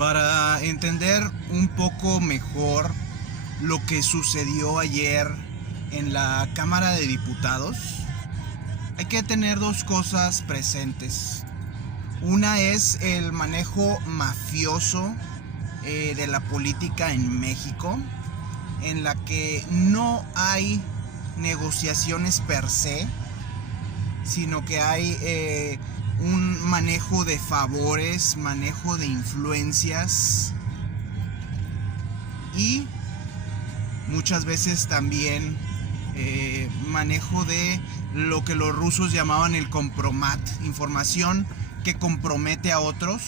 Para entender un poco mejor lo que sucedió ayer en la Cámara de Diputados, hay que tener dos cosas presentes. Una es el manejo mafioso de la política en México, en la que no hay negociaciones per se, sino que hay un manejo de favores, manejo de influencias y muchas veces también manejo de lo que los rusos llamaban el compromat, información que compromete a otros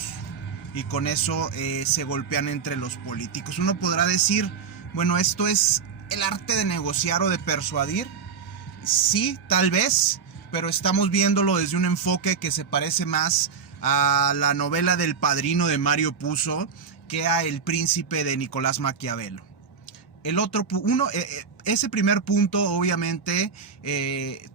y con eso se golpean entre los políticos. Uno podrá decir, bueno, esto es el arte de negociar o de persuadir. Sí, tal vez, pero estamos viéndolo desde un enfoque que se parece más a la novela del Padrino de Mario Puzo que a El Príncipe de Nicolás Maquiavelo. Ese primer punto obviamente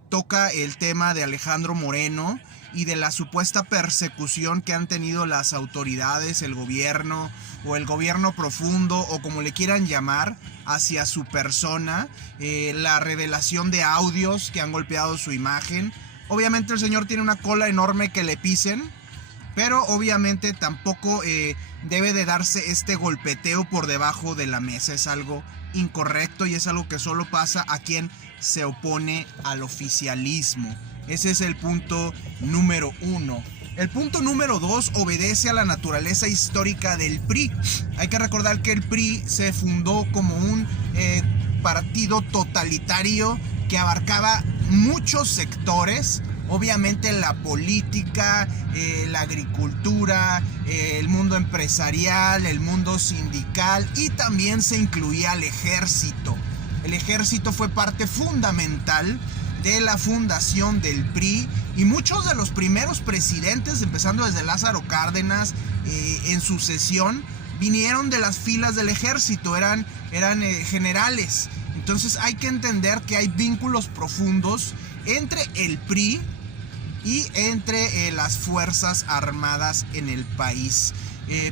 toca el tema de Alejandro Moreno y de la supuesta persecución que han tenido las autoridades, el gobierno o el gobierno profundo o como le quieran llamar hacia su persona, la revelación de audios que han golpeado su imagen. Obviamente el señor tiene una cola enorme que le pisen, pero obviamente tampoco debe de darse este golpeteo por debajo de la mesa. Es algo incorrecto y es algo que solo pasa a quien se opone al oficialismo. Ese es el punto número 1. El punto número 2 obedece a la naturaleza histórica del PRI. Hay que recordar que el PRI se fundó como un partido totalitario que abarcaba muchos sectores. Obviamente la política, la agricultura, el mundo empresarial, el mundo sindical y también se incluía el ejército. El ejército fue parte fundamental de la fundación del PRI y muchos de los primeros presidentes, empezando desde Lázaro Cárdenas en sucesión, vinieron de las filas del ejército, eran generales. Entonces hay que entender que hay vínculos profundos entre el PRI y entre las Fuerzas Armadas en el país.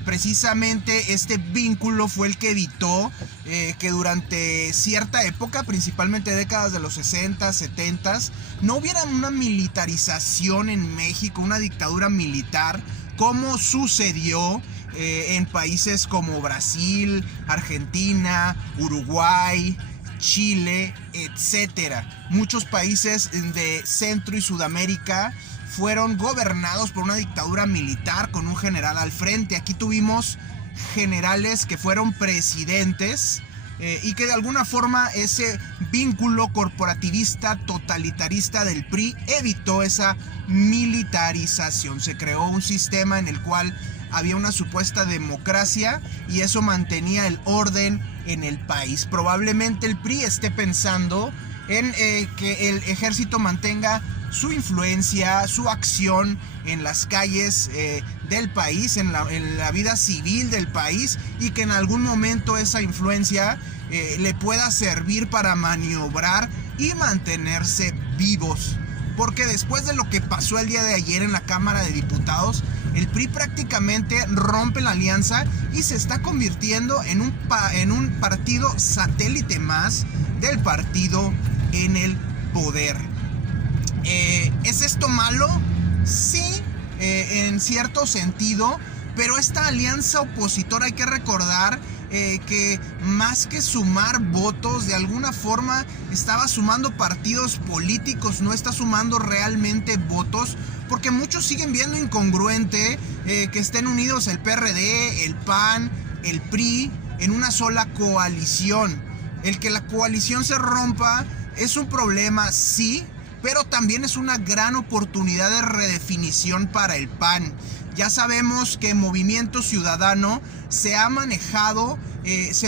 Precisamente este vínculo fue el que evitó que durante cierta época, principalmente décadas de los 60, 70, no hubiera una militarización en México, una dictadura militar, como sucedió en países como Brasil, Argentina, Uruguay, Chile, etcétera. Muchos países de Centro y Sudamérica fueron gobernados por una dictadura militar con un general al frente. Aquí tuvimos generales que fueron presidentes y que de alguna forma ese vínculo corporativista totalitarista del PRI evitó esa militarización. Se creó un sistema en el cual había una supuesta democracia y eso mantenía el orden en el país. Probablemente el PRI esté pensando en que el ejército mantenga su influencia, su acción en las calles del país, en la vida civil del país, y que en algún momento esa influencia le pueda servir para maniobrar y mantenerse vivos. Porque después de lo que pasó el día de ayer en la Cámara de Diputados, el PRI prácticamente rompe la alianza y se está convirtiendo en un partido satélite más del partido en el poder. ¿Es esto malo? Sí, en cierto sentido, pero esta alianza opositora hay que recordar que más que sumar votos, de alguna forma estaba sumando partidos políticos, no está sumando realmente votos, porque muchos siguen viendo incongruente que estén unidos el PRD, el PAN, el PRI en una sola coalición. El que la coalición se rompa es un problema, sí, pero también es una gran oportunidad de redefinición para el PAN. Ya sabemos que Movimiento Ciudadano se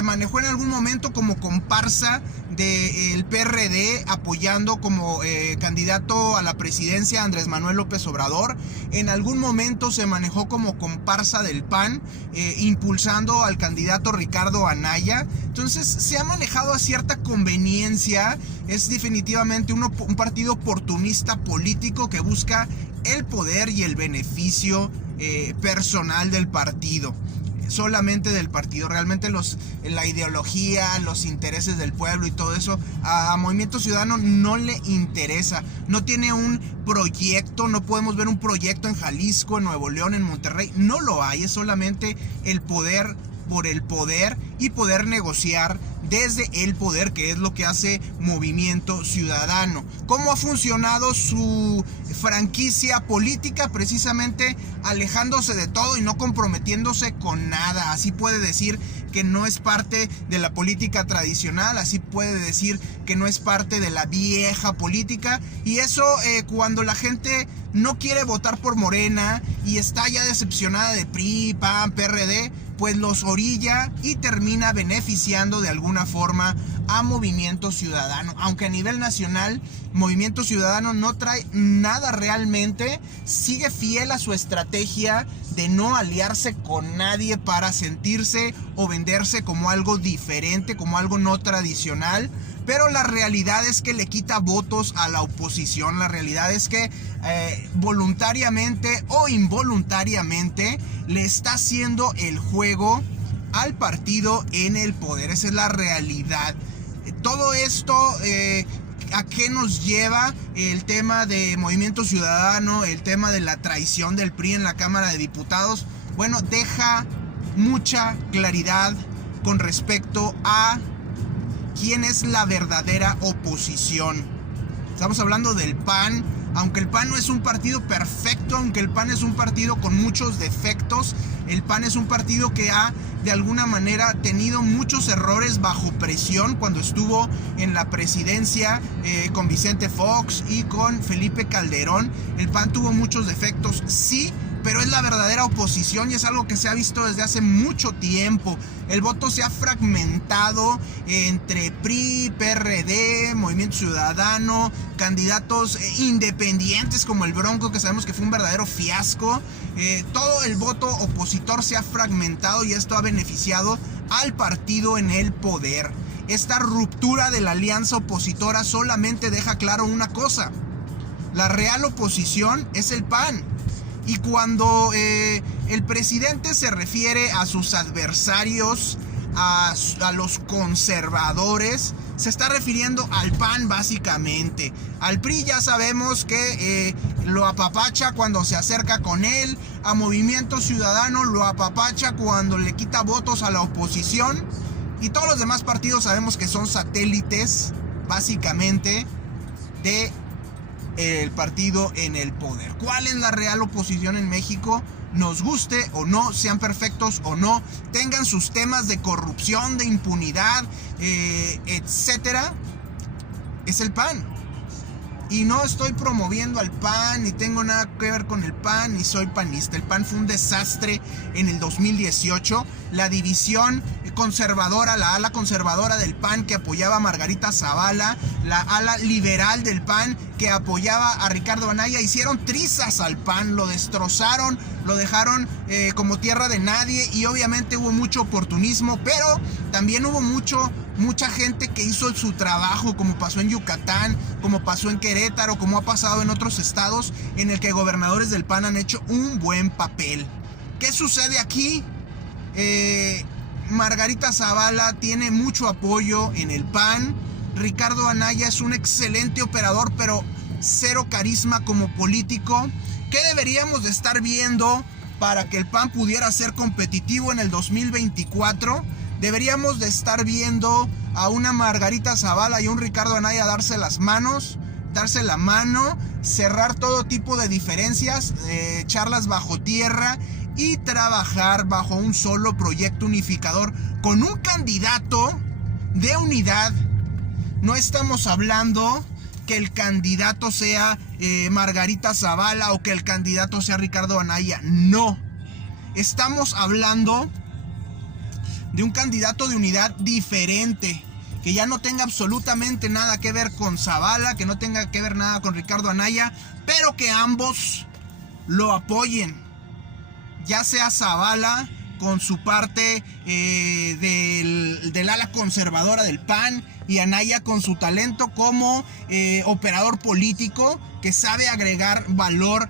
manejó en algún momento como comparsa del PRD, apoyando como candidato a la presidencia a Andrés Manuel López Obrador. En algún momento se manejó como comparsa del PAN, impulsando al candidato Ricardo Anaya. Entonces se ha manejado a cierta conveniencia. Es definitivamente un partido oportunista político que busca el poder y el beneficio personal del partido. solamente del partido. Realmente la ideología, los intereses del pueblo y todo eso a Movimiento Ciudadano no le interesa. No tiene un proyecto, no podemos ver un proyecto en Jalisco, en Nuevo León, en Monterrey. No lo hay, es solamente el poder por el poder y poder negociar desde el poder, que es lo que hace Movimiento Ciudadano. ¿Cómo ha funcionado su franquicia política? Precisamente alejándose de todo y no comprometiéndose con nada. Así puede decir que no es parte de la política tradicional, así puede decir que no es parte de la vieja política, y eso cuando la gente no quiere votar por Morena y está ya decepcionada de PRI, PAN, PRD, pues los orilla y termina beneficiando de alguna forma a Movimiento Ciudadano. Aunque a nivel nacional Movimiento Ciudadano no trae nada realmente, sigue fiel a su estrategia de no aliarse con nadie para sentirse o venderse como algo diferente, como algo no tradicional. Pero la realidad es que le quita votos a la oposición. La realidad es que voluntariamente o involuntariamente le está haciendo el juego al partido en el poder. Esa es la realidad. Todo esto, ¿a qué nos lleva? El tema de Movimiento Ciudadano, el tema de la traición del PRI en la Cámara de Diputados. Bueno, deja mucha claridad con respecto a quién es la verdadera oposición. Estamos hablando del PAN. Aunque el PAN no es un partido perfecto, aunque el PAN es un partido con muchos defectos, el PAN es un partido que ha de alguna manera tenido muchos errores bajo presión cuando estuvo en la presidencia con Vicente Fox y con Felipe Calderón. El PAN tuvo muchos defectos, sí, pero es la verdadera oposición y es algo que se ha visto desde hace mucho tiempo. El voto se ha fragmentado entre PRI, PRD, Movimiento Ciudadano, candidatos independientes como el Bronco, que sabemos que fue un verdadero fiasco. Todo el voto opositor se ha fragmentado y esto ha beneficiado al partido en el poder. Esta ruptura de la alianza opositora solamente deja claro una cosa: la real oposición es el PAN. Y cuando el presidente se refiere a sus adversarios, a los conservadores, se está refiriendo al PAN básicamente. Al PRI ya sabemos que lo apapacha cuando se acerca con él. A Movimiento Ciudadano lo apapacha cuando le quita votos a la oposición. Y todos los demás partidos sabemos que son satélites básicamente de el partido en el poder. ¿Cuál es la real oposición en México? Nos guste o no, sean perfectos o no, tengan sus temas de corrupción, de impunidad, etcétera, es el PAN. Y no estoy promoviendo al PAN, ni tengo nada que ver con el PAN, ni soy panista. El PAN fue un desastre en el 2018. La división conservadora, la ala conservadora del PAN que apoyaba a Margarita Zavala, la ala liberal del PAN que apoyaba a Ricardo Anaya, hicieron trizas al PAN, lo destrozaron, lo dejaron como tierra de nadie, y obviamente hubo mucho oportunismo, pero también hubo mucha gente que hizo su trabajo, como pasó en Yucatán, como pasó en Querétaro, como ha pasado en otros estados en el que gobernadores del PAN han hecho un buen papel. ¿Qué sucede aquí? Margarita Zavala tiene mucho apoyo en el PAN. Ricardo Anaya es un excelente operador, pero cero carisma como político. ¿Qué deberíamos de estar viendo para que el PAN pudiera ser competitivo en el 2024? Deberíamos de estar viendo a una Margarita Zavala y a un Ricardo Anaya darse las manos, darse la mano, cerrar todo tipo de diferencias, echarlas bajo tierra y trabajar bajo un solo proyecto unificador con un candidato de unidad. No estamos hablando que el candidato sea Margarita Zavala o que el candidato sea Ricardo Anaya. No. Estamos hablando de un candidato de unidad diferente, que ya no tenga absolutamente nada que ver con Zavala, que no tenga que ver nada con Ricardo Anaya, pero que ambos lo apoyen. Ya sea Zavala con su parte del ala conservadora del PAN, y Anaya con su talento como operador político que sabe agregar valor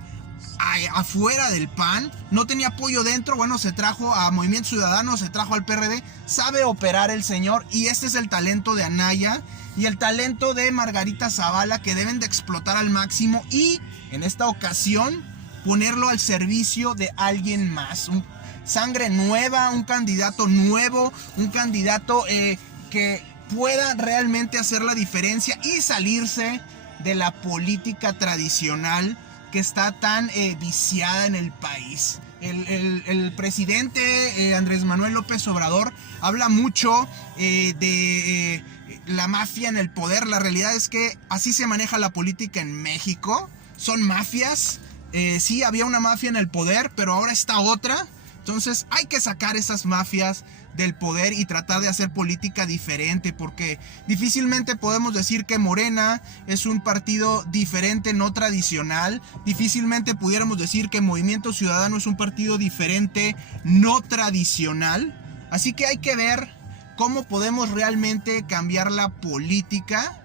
afuera del PAN, no tenía apoyo dentro, bueno, se trajo a Movimiento Ciudadano, se trajo al PRD, sabe operar el señor, y este es el talento de Anaya y el talento de Margarita Zavala, que deben de explotar al máximo y en esta ocasión ponerlo al servicio de alguien más, sangre nueva, un candidato nuevo, un candidato que pueda realmente hacer la diferencia y salirse de la política tradicional que está tan viciada en el país. El presidente Andrés Manuel López Obrador habla mucho de la mafia en el poder. La realidad es que así se maneja la política en México. Son mafias. Sí, había una mafia en el poder, pero ahora está otra. Entonces hay que sacar esas mafias del poder y tratar de hacer política diferente, porque difícilmente podemos decir que Morena es un partido diferente, no tradicional. Difícilmente pudiéramos decir que Movimiento Ciudadano es un partido diferente, no tradicional. Así que hay que ver cómo podemos realmente cambiar la política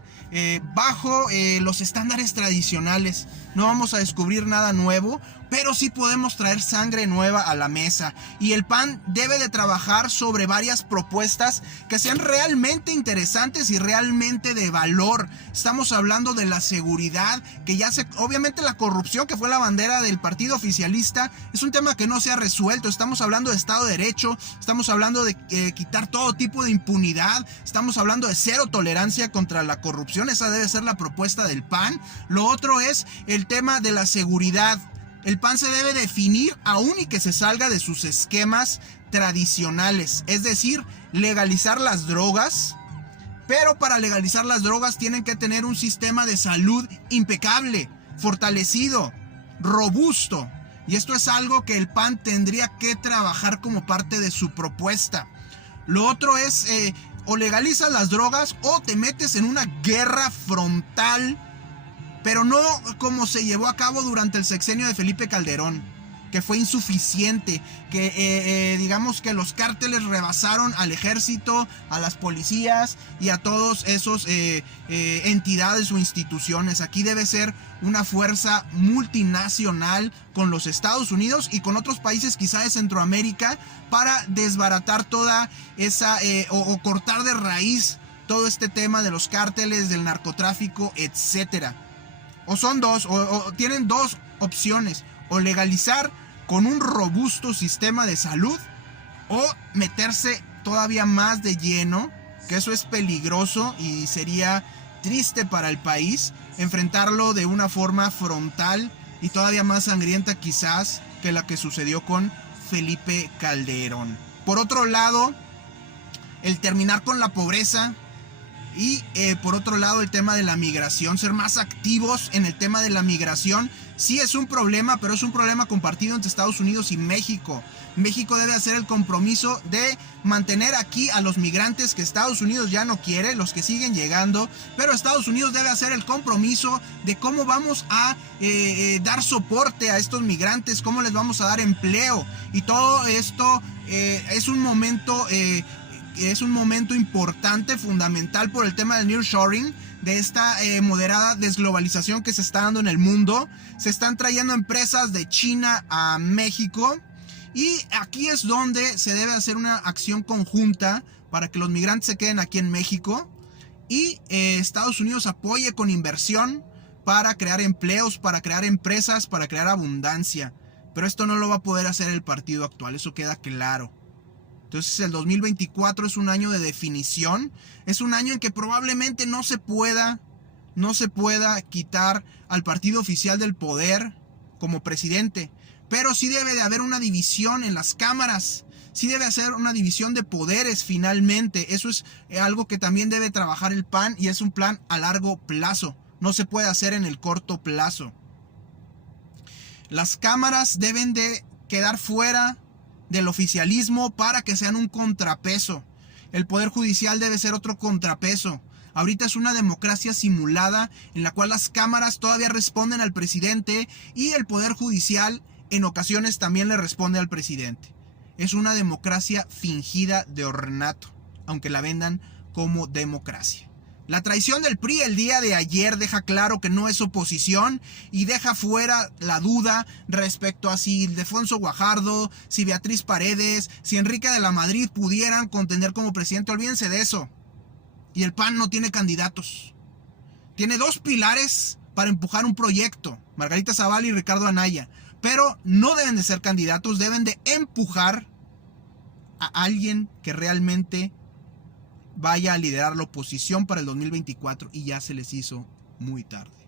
bajo los estándares tradicionales. No vamos a descubrir nada nuevo, pero sí podemos traer sangre nueva a la mesa. Y el PAN debe de trabajar sobre varias propuestas que sean realmente interesantes y realmente de valor. Estamos hablando de la seguridad, que ya obviamente la corrupción, que fue la bandera del partido oficialista, es un tema que no se ha resuelto. Estamos hablando de Estado de Derecho, estamos hablando de quitar todo tipo de impunidad, estamos hablando de cero tolerancia contra la corrupción. Esa debe ser la propuesta del PAN. Lo otro es el tema de la seguridad. El PAN se debe definir aún y que se salga de sus esquemas tradicionales, es decir, legalizar las drogas, pero para legalizar las drogas tienen que tener un sistema de salud impecable, fortalecido, robusto, y esto es algo que el PAN tendría que trabajar como parte de su propuesta. Lo otro es o legalizas las drogas o te metes en una guerra frontal, pero no como se llevó a cabo durante el sexenio de Felipe Calderón, que fue insuficiente, que digamos que los cárteles rebasaron al ejército, a las policías y a todos esos entidades o instituciones. Aquí debe ser una fuerza multinacional con los Estados Unidos y con otros países quizá de Centroamérica para desbaratar toda esa o cortar de raíz todo este tema de los cárteles, del narcotráfico, etcétera. O son dos, o tienen dos opciones: o legalizar con un robusto sistema de salud, o meterse todavía más de lleno, que eso es peligroso y sería triste para el país, enfrentarlo de una forma frontal y todavía más sangrienta quizás que la que sucedió con Felipe Calderón. Por otro lado, el terminar con la pobreza. Y por otro lado, el tema de la migración, ser más activos en el tema de la migración. Sí es un problema, pero es un problema compartido entre Estados Unidos y México. México debe hacer el compromiso de mantener aquí a los migrantes que Estados Unidos ya no quiere, los que siguen llegando, pero Estados Unidos debe hacer el compromiso de cómo vamos a dar soporte a estos migrantes, cómo les vamos a dar empleo. Y todo esto es un momento importante, fundamental, por el tema del nearshoring, de esta moderada desglobalización que se está dando en el mundo. Se están trayendo empresas de China a México y aquí es donde se debe hacer una acción conjunta para que los migrantes se queden aquí en México y Estados Unidos apoye con inversión para crear empleos, para crear empresas, para crear abundancia. Pero esto no lo va a poder hacer el partido actual, eso queda claro. Entonces el 2024 es un año de definición, es un año en que probablemente no se pueda quitar al partido oficial del poder como presidente, pero sí debe de haber una división en las cámaras, sí debe haber una división de poderes finalmente. Eso es algo que también debe trabajar el PAN y es un plan a largo plazo, no se puede hacer en el corto plazo. Las cámaras deben de quedar fuera del oficialismo para que sean un contrapeso. El poder judicial debe ser otro contrapeso. Ahorita es una democracia simulada en la cual las cámaras todavía responden al presidente y el poder judicial en ocasiones también le responde al presidente. Es una democracia fingida de ornato, aunque la vendan como democracia. La traición del PRI el día de ayer deja claro que no es oposición y deja fuera la duda respecto a si Ildefonso Guajardo, si Beatriz Paredes, si Enrique de la Madrid pudieran contender como presidente. Olvídense de eso. Y el PAN no tiene candidatos. Tiene 2 pilares para empujar un proyecto, Margarita Zavala y Ricardo Anaya. Pero no deben de ser candidatos, deben de empujar a alguien que realmente vaya a liderar la oposición para el 2024 y ya se les hizo muy tarde.